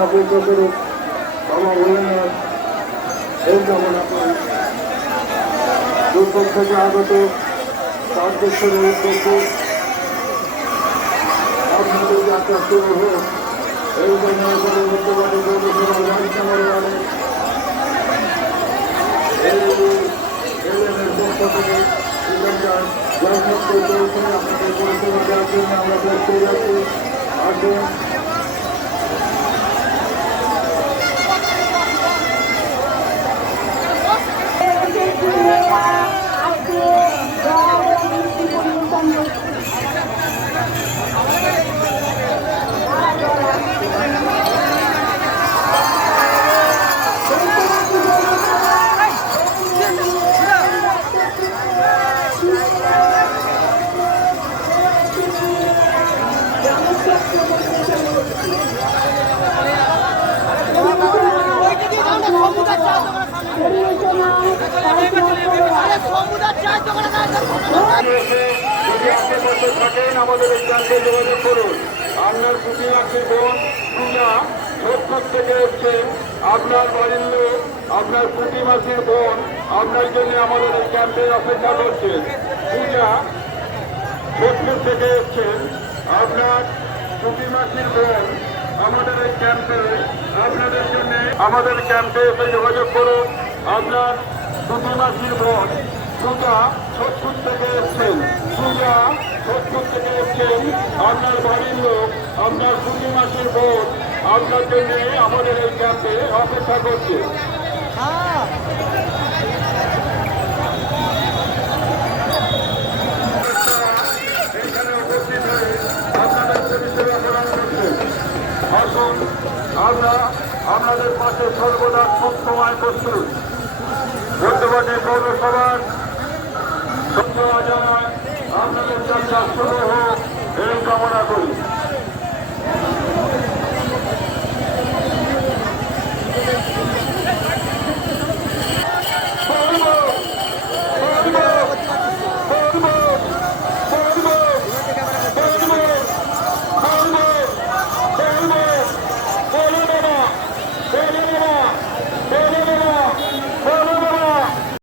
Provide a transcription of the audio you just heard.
আল্লাহ পবিত্র করুক। বাবা ভোলেনাথ এই কামনা করি। দুর্যোগ থেকে আগত তারকেশ্বরের উদ্যোগে আপনাদের যাত্রা শুরু হোক এই কামনা করে উত্তরবাদী পৌরসভার ভাইস মেয়র এই এলএনের পক্ষ থেকে এখানকার জনস্বাস্থ্য পরিষেবা আপনাদের পরিষেবা দেওয়ার জন্য আমরা ব্যস্ত যাচ্ছি। আসুন থাকেন আমাদের এই ক্যাম্পে যোগাযোগ করুন। আপনার পুঁটি মাছের বোন পূজা সোদপুর থেকে এসছেন, আপনার বাড়ির লোক আপনার পুঁটি মাছের বোন আপনার জন্য আমাদের এই ক্যাম্পে অপেক্ষা করছেন। পূজা সোদপুর থেকে এসছেন, আপনার পুঁটি মাছের বোন আমাদের এই ক্যাম্পে আপনাদের জন্য আমাদের ক্যাম্পে এসে যোগাযোগ করুন। আপনার পুঁটি মাছের বোন পূজা সোদপুর থেকে এসছেন, পূজা সোদপুর থেকে এসছেন, আপনার বাড়ির লোক আপনার পুঁটি মাছের বোন আপনার জন্য আমাদের এই ক্যাম্পে অপেক্ষা করছে। এখানে উপস্থিত হয়ে আপনাদের পরিষেবা প্রদান করছেন। আসুন আমরা আপনাদের পাশে সর্বদা সব সময় প্রস্তুত। ধন্যবাদী পৌরসভার জানায় আপনাদের যাত্রা শুরু হোক এই কামনা করি।